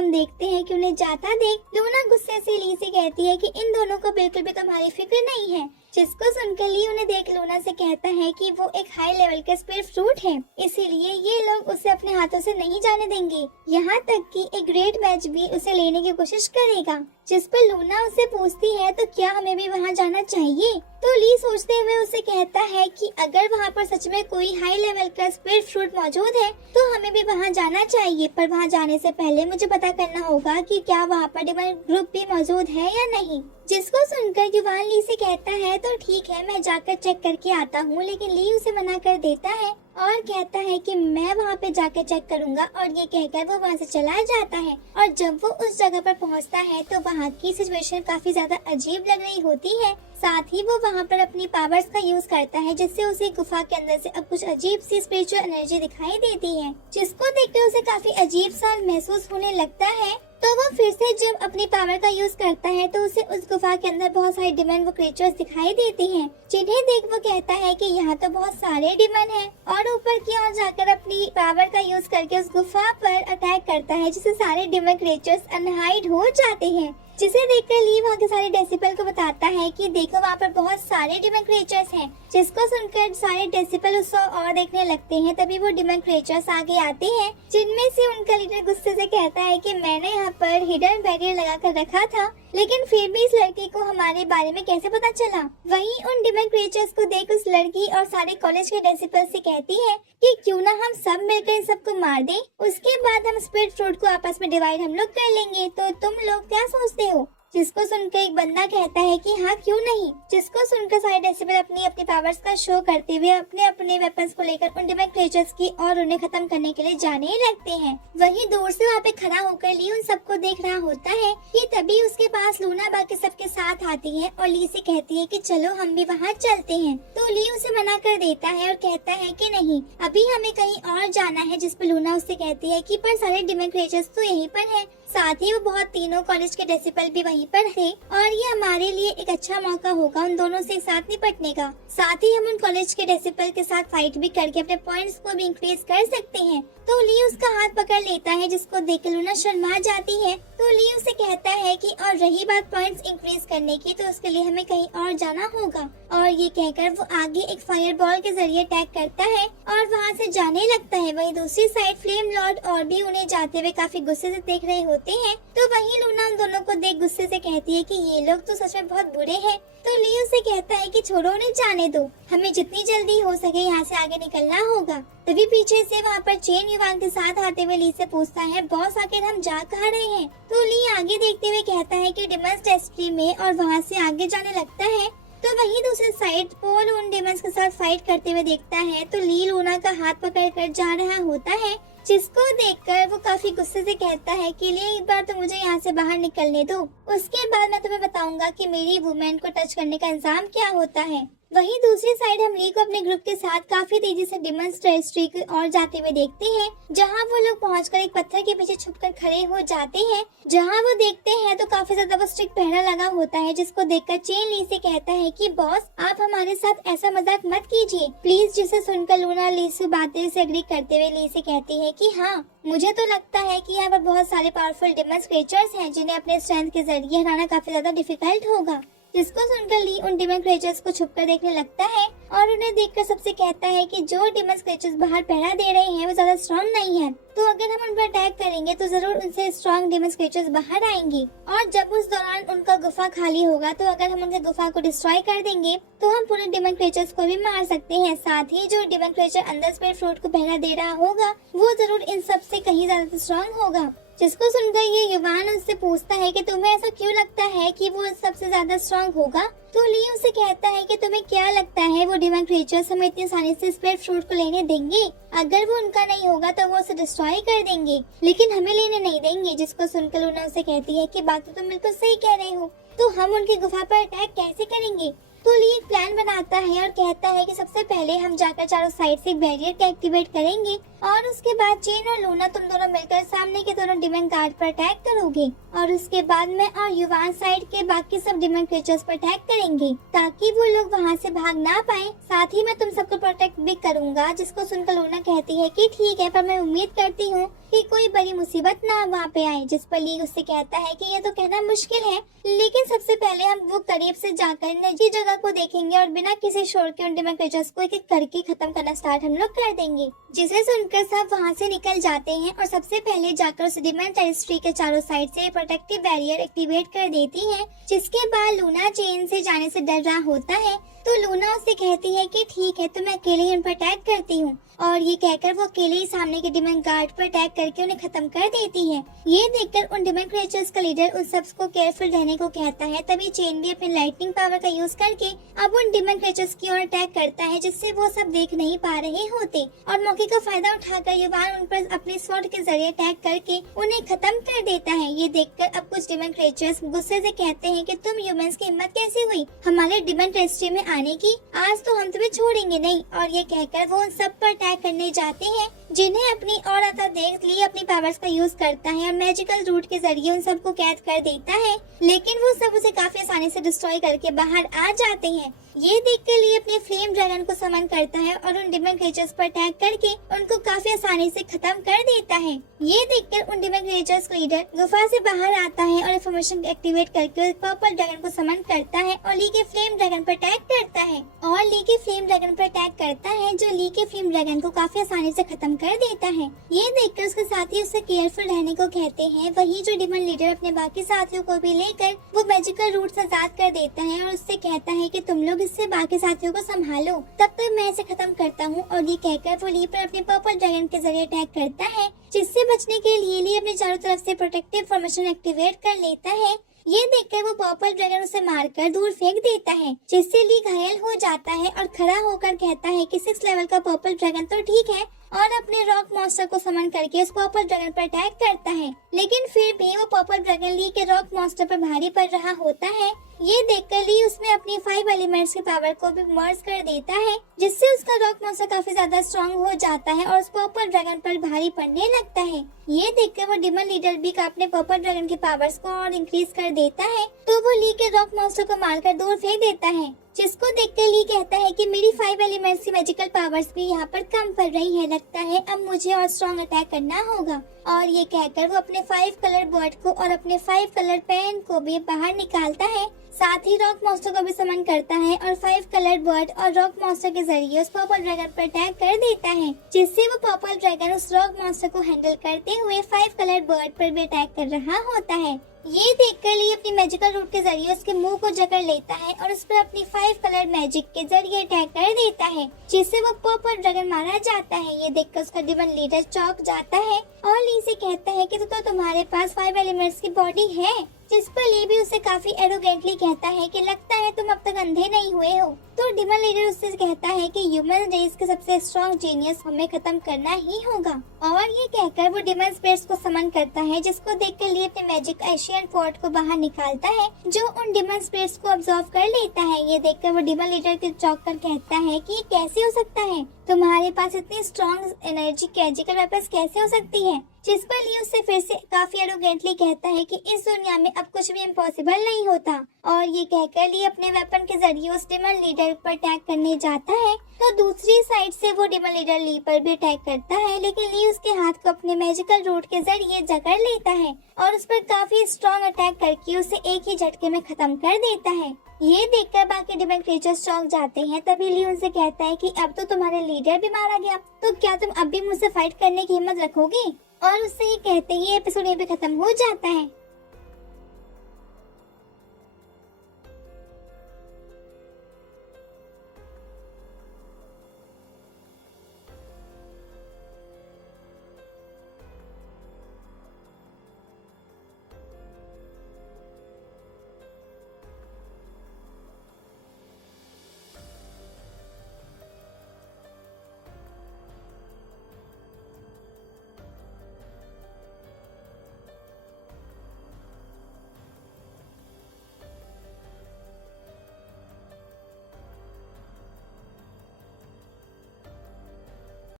हम देखते हैं कि उन्हें जाता देख लूना गुस्से से ली से कहती है कि इन दोनों को बिल्कुल भी तुम्हारी फिक्र नहीं है। जिसको सुनकर ली उन्हें देख लूना से कहता है कि वो एक हाई लेवल का स्पिरिट फ्रूट है, इसीलिए ये लोग उसे अपने हाथों से नहीं जाने देंगे। यहाँ तक कि एक ग्रेट मैच भी उसे लेने की कोशिश करेगा। जिस पर लूना उसे पूछती है तो क्या हमें भी वहाँ जाना चाहिए। तो ली सोचते हुए उसे कहता है कि अगर वहाँ पर सच में कोई हाई लेवल का स्पिरिट फ्रूट मौजूद है तो हमें भी वहाँ जाना चाहिए, पर वहाँ जाने से पहले मुझे पता करना होगा कि क्या वहाँ पर डिवाइन ग्रुप भी मौजूद है या नहीं। जिसको सुनकर युवान ली से कहता है तो ठीक है, मैं जाकर चेक करके आता हूँ, लेकिन ली उसे मना कर देता है और कहता है कि मैं वहाँ पे जाकर चेक करूँगा, और ये कहकर वो वहाँ से चला जाता है। और जब वो उस जगह पर पहुँचता है तो वहाँ की सिचुएशन काफी ज्यादा अजीब लग रही होती है। साथ ही वो वहाँ पर अपनी पावर्स का यूज करता है, जिससे उसे गुफा के अंदर से अब कुछ अजीब सी स्पिरिचुअल एनर्जी दिखाई देती है, जिसको देखकर उसे काफी अजीब सा महसूस होने लगता है। तो वो फिर से जब अपनी पावर का यूज करता है तो उसे उस गुफा के अंदर बहुत सारे डिमन वो क्रिएचर्स दिखाई देते हैं, जिन्हें देख वो कहता है कि यहाँ तो बहुत सारे डिमन हैं, और ऊपर की ओर जाकर अपनी पावर का यूज करके उस गुफा पर अटैक करता है, जिससे सारे डिमन क्रिएचर्स अनहाइड हो जाते हैं। जिसे देखकर ली वहाँ के सारे डेसिबल को बताता है कि देखो वहाँ पर बहुत सारे डिमन क्रिएचर्स हैं। जिसको सुनकर सारे डेसिबल उसको और देखने लगते हैं। तभी वो डिमन क्रिएचर्स आगे आते हैं, जिनमें से उनका लीडर गुस्से से कहता है कि मैंने यहाँ पर हिडन बैरियर लगा कर रखा था, लेकिन फिर भी इस लड़की को हमारे बारे में कैसे पता चला। वहीं उन डिमन क्रिएचर्स को देख उस लड़की और सारे कॉलेज के डेसिबल से कहती है कि क्यों ना हम सब मिलकर इन सबको मार दें, उसके बाद हम स्पिरिट फ्रूट को आपस में डिवाइड हम लोग कर लेंगे। तो तुम लोग क्या सोचते हो? जिसको सुनकर एक बंदा कहता है कि हाँ क्यों नहीं। जिसको सुनकर सारे डेसिबल अपनी अपनी पावर्स का शो करते हुए अपने अपने वेपन्स को लेकर उन डिमन क्रिएचर्स की और उन्हें खत्म करने के लिए जाने लगते हैं। वहीं दूर से वहाँ पे खड़ा होकर ली उन सबको देख रहा होता है कि तभी उसके पास लूना बाकी सबके साथ आती है और ली से कहती है कि चलो हम भी वहाँ चलते हैं। तो ली उसे मना कर देता है और कहता है कि नहीं, अभी हमें कहीं और जाना है। जिस पर लूना उससे कहती है कि पर सारे डिमन क्रिएचर्स तो यहीं पर है, साथ ही वो बहुत तीनों कॉलेज के डेसिबल भी वहीं पर थे, और ये हमारे लिए एक अच्छा मौका होगा उन दोनों से एक साथ निपटने का। साथ ही हम उन कॉलेज के डेसिबल के साथ फाइट भी करके अपने पॉइंट्स को भी इंक्रीज कर सकते हैं। तो ली उसका हाथ पकड़ लेता है, जिसको देख लूना शर्मा जाती है। तो ली उसे कहता है कि और रही बात पॉइंट्स इंक्रीज करने की, तो उसके लिए हमें कहीं और जाना होगा। और ये कहकर वो आगे एक फायर बॉल के जरिए अटैक करता है और वहाँ से जाने लगता है। वहीं दूसरी साइड फ्लेम लॉर्ड और भी उन्हें जाते हुए काफी गुस्से से देख रहे होते हैं। तो वहीं लूना उन दोनों को देख गुस्से से कहती है कि ये लोग तो सच में बहुत बुरे हैं। तो ली उसे कहता है कि छोड़ो उन्हें जाने दो, हमें जितनी जल्दी हो सके यहाँ से आगे निकलना होगा। तभी पीछे से वहाँ पर चेन युवान के साथ आते हुए ली से पूछता है, बॉस आखिर हम जा कहाँ रहे हैं? तो ली आगे देखते हुए कहता है कि डिमंस टेस्ट्री में, और वहाँ से आगे जाने लगता है। तो वहीं दूसरी साइड पोल उन डिमंस के साथ फाइट करते हुए देखता है। तो ली लूना का हाथ पकड़कर जा रहा होता है, जिसको देखकर वो काफी गुस्से से कहता है कि लिए एक बार तो मुझे यहाँ से बाहर निकलने दो, उसके बाद मैं तुम्हें बताऊंगा कि मेरी वुमेन को टच करने का इंतजाम क्या होता है। वहीं दूसरी साइड हम ली को अपने ग्रुप के साथ काफी तेजी से डिमन टेस्ट्री की ओर जाते हुए देखते हैं, जहां वो लोग पहुंचकर एक पत्थर के पीछे छुपकर खड़े हो जाते हैं। जहां वो देखते हैं तो काफी ज्यादा वो स्ट्रिक्ट पहरा लगा होता है, जिसको देखकर चेन ली से कहता है कि बॉस आप हमारे साथ ऐसा मजाक मत कीजिए प्लीज। जिसे सुनकर लूना ली से बातें से एग्री करते हुए ली से कहती है कि हाँ, मुझे तो लगता है कि यहाँ पर बहुत सारे पावरफुल डिमन क्रिएचर्स हैं, जिन्हें अपने स्ट्रेंथ के जरिए हराना काफी ज्यादा डिफिकल्ट होगा। जिसको सुनकर ली उन डिमन क्रिएचर्स को छुपकर देखने लगता है और उन्हें देखकर सबसे कहता है कि जो डिमन क्रिएचर्स बाहर पहरा दे रहे हैं वो ज्यादा स्ट्रॉन्ग नहीं है, तो अगर हम उन पर अटैक करेंगे तो जरूर उनसे स्ट्रॉन्ग डिमन क्रिएचर्स बाहर आएंगी। और जब उस दौरान उनका गुफा खाली होगा तो अगर हम उनके गुफा को डिस्ट्रॉय कर देंगे तो हम पूरे डिमन क्रिएचर्स को भी मार सकते हैं। साथ ही जो डिमन क्रिएचर अंदर स्पिरिट फ्रूट को पहरा दे रहा होगा वो जरूर इन सब से कहीं ज्यादा स्ट्रॉन्ग होगा। जिसको सुनकर ये युवान उससे पूछता है कि तुम्हें ऐसा क्यों लगता है कि वो सबसे ज्यादा स्ट्रॉन्ग होगा। तो ली उसे कहता है कि तुम्हें क्या लगता है वो डिमन क्रिएचर्स हमें इतनी आसानी से स्पिरिट फ्रूट को लेने देंगे? अगर वो उनका नहीं होगा तो वो उसे डिस्ट्रॉय कर देंगे, लेकिन हमें लेने नहीं देंगे। जिसको सुनकर लूना उसे कहती है कि बात तो तुम बिल्कुल सही कह रहे हो, तो हम उनकी गुफा पर अटैक कैसे करेंगे? तो ली एक प्लान बनाता है और कहता है कि सबसे पहले हम जाकर चारों साइड से एक बैरियर को एक्टिवेट करेंगे और उसके बाद चेन और लूना तुम दोनों मिलकर सामने के दोनों डिमन गार्ड पर अटैक करोगे और उसके बाद मैं और युवान साइड के बाकी सब डिमन क्रीचर्स पर अटैक करेंगे ताकि वो लोग वहाँ से भाग ना पाए। साथ ही मैं तुम सबको प्रोटेक्ट भी करूँगा। जिसको सुनकर लूना कहती है कि ठीक है, पर मैं उम्मीद करती हूँ कि कोई बड़ी मुसीबत ना वहाँ पे आए। जिस पर ली उससे कहता है कि ये तो कहना मुश्किल है, लेकिन सबसे पहले हम वो करीब से जाकर नजी जगह को देखेंगे और बिना किसी शोर के उन डिमन क्रीचर्स को एक एक करके खत्म करना स्टार्ट हम लोग कर देंगे। जिसे सुनकर सब वहाँ से निकल जाते हैं और सबसे पहले जाकर उस डिमन टेरिटरी के चारों साइड से प्रोटेक्टिव बैरियर एक्टिवेट कर देती है। जिसके बाद लूना चेन से जाने से डर रहा होता है तो लूना उससे कहती है कि ठीक है, तो मैं अकेले ही उन पर अटैक करती हूँ। और ये कहकर वो अकेले ही सामने के डिमन गार्ड पर अटैक करके उन्हें खत्म कर देती है। ये देखकर उन डिमन क्रीचर्स का लीडर उन सबको केयरफुल रहने को कहता है। तभी चेन भी अपनी लाइटनिंग पावर का यूज करके अब उन डिमन क्रीचर्स की ओर अटैक करता है, जिससे वो सब देख नहीं पा रहे होते और मौके का फायदा उठाकर युवान उन पर अपने स्वॉर्ड के जरिए अटैक करके उन्हें खत्म कर देता है। ये देखकर अब कुछ डिमन क्रीचर्स गुस्से से कहते हैं कि तुम ह्यूमंस की हिम्मत कैसे हुई हमारे डिमन टेरिटरी में आने की, आज तो हम तुम्हें छोड़ेंगे नहीं। और ये कहकर वो उन सब पर अटैक करने जाते हैं, जिन्हें अपनी और आता देख ली अपनी पावर्स का यूज करता है और मैजिकल रूट के जरिए उन सबको कैद कर देता है। लेकिन वो सब उसे काफी आसानी से डिस्ट्रॉय करके बाहर आ जाते हैं। ये देखकर ली अपने फ्लेम ड्रैगन को समन करता है और उन डिमन क्रीचर्स पर अटैक करके उनको काफी आसानी से खत्म कर देता है। ये देखकर उन डिमन क्रीचर्स का लीडर गुफा से बाहर आता है और इन्फॉर्मेशन एक्टिवेट करके पर्पल ड्रैगन को समन करता है और ली के फ्लेम ड्रैगन पर अटैक करता है और ली के फ्लेम ड्रैगन पर अटैक करता है, जो ली के फ्लेम ड्रैगन को काफी आसानी से खत्म कर देता है। ये देखकर उसके साथी उससे केयरफुल रहने को कहते हैं। वही जो डिमन लीडर अपने बाकी साथियों को भी लेकर वो मैजिकल रूट से आजाद कर देता है और उससे कहता है कि तुम लोग इससे बाकी साथियों को संभालो, तब तक मैं इसे खत्म करता हूँ। और ये कहकर वो ली पर अपने पर्पल ड्रैगन के जरिए अटैक करता है, जिससे बचने के लिए ली अपने चारों तरफ से प्रोटेक्टिव फॉर्मेशन एक्टिवेट कर लेता है। ये देखकर वो पर्पल ड्रैगन उसे मारकर दूर फेंक देता है, जिससे ली घायल हो जाता है और खड़ा होकर कहता है कि 6 लेवल का पर्पल ड्रैगन तो ठीक है, और अपने रॉक मॉन्स्टर को समन करके उस पर्पल ड्रैगन पर अटैक करता है। लेकिन फिर भी वो पर्पल ड्रैगन ली के रॉक मॉन्स्टर पर भारी पड़ रहा होता है। ये देखकर ली उसमें अपनी 5 एलिमेंट्स की पावर को भी मर्ज कर देता है, जिससे उसका रॉक मॉन्स्टर काफी ज्यादा स्ट्रॉन्ग हो जाता है और उस पर्पल ड्रैगन पर भारी पड़ने लगता है। ये देखकर वो डिमन लीडर भी अपने पर्पल ड्रैगन की पावर्स को और इंक्रीज कर देता है, तो वो ली के रॉक मॉन्स्टर को मारकर दूर फेंक देता है। जिसको देखकर ली कहता है कि मेरी 5 एलिमेंट्स की मैजिकल पावर्स भी यहाँ पर कम पड़ रही है, लगता है अब मुझे और स्ट्रॉन्ग अटैक करना होगा। और ये कहकर वो अपने 5 कलर बर्ड को और अपने 5 कलर पेन को भी बाहर निकालता है, साथ ही रॉक मॉन्स्टर को भी समन करता है और 5 कलर बर्ड और रॉक मॉन्स्टर के जरिए उस पर्पल ड्रैगन पर अटैक कर देता है, जिससे वो पर्पल ड्रैगन उस रॉक मॉन्स्टर को हैंडल करते हुए 5 कलर बर्ड पर भी अटैक कर रहा होता है। ये देखकर ली अपनी मैजिकल रूट के जरिए उसके मुंह को जकड़ लेता है और उस पर अपनी 5 कलर मैजिक के जरिए अटैक कर देता है, जिससे वो पर्पल ड्रैगन मारा जाता है। ये देखकर उसका डिमन लीडर चौंक जाता है और ली से कहता है कि तो तुम्हारे पास 5 एलिमेंट्स की बॉडी है, जिस पर ली भी उसे काफी एरोगेंटली कहता है कि लगता है तुम अब तक अंधे नहीं हुए हो। तो डिमन लीडर उससे कहता है कि ह्यूमन रेस के सबसे स्ट्रॉन्ग जीनियस हमें खत्म करना ही होगा। और ये कहकर वो डिमन स्पिरिट्स को समन करता है, जिसको देखकर ली अपने मैजिक एशियन फोर्ट को बाहर निकालता है, जो उन डिमन स्पिरिट्स को ऑब्जर्व कर लेता है। ये देखकर वो डिमन लीडर के चौंक कर कहता है कि ये कैसे हो सकता है, तुम्हारे पास इतनी स्ट्रॉन्ग एनर्जी मैजिकल वेपन्स कैसे हो सकती है। जिस पर ली उससे फिर से काफी एरोगेंटली कहता है कि इस दुनिया में अब कुछ भी इम्पॉसिबल नहीं होता। और ये कहकर ली अपने वेपन के जरिए उस डिमन लीडर पर अटैक करने जाता है, तो दूसरी साइड से वो डिमन लीडर ली पर भी अटैक करता है, लेकिन ली उसके हाथ को अपने मैजिकल रूट के जरिए जकड़ लेता है और उस पर काफी स्ट्रॉन्ग अटैक करके उसे एक ही झटके में खत्म कर देता है। ये देखकर बाकी डिमन क्रीचर्स चौंक जाते हैं। तभी ली उनसे कहता है कि अब तो तुम्हारे लीडर भी मारा गया, तो क्या तुम अब भी मुझसे फाइट करने की हिम्मत रखोगे। और उससे ही कहते ही एपिसोड यहीं पे खत्म हो जाता है।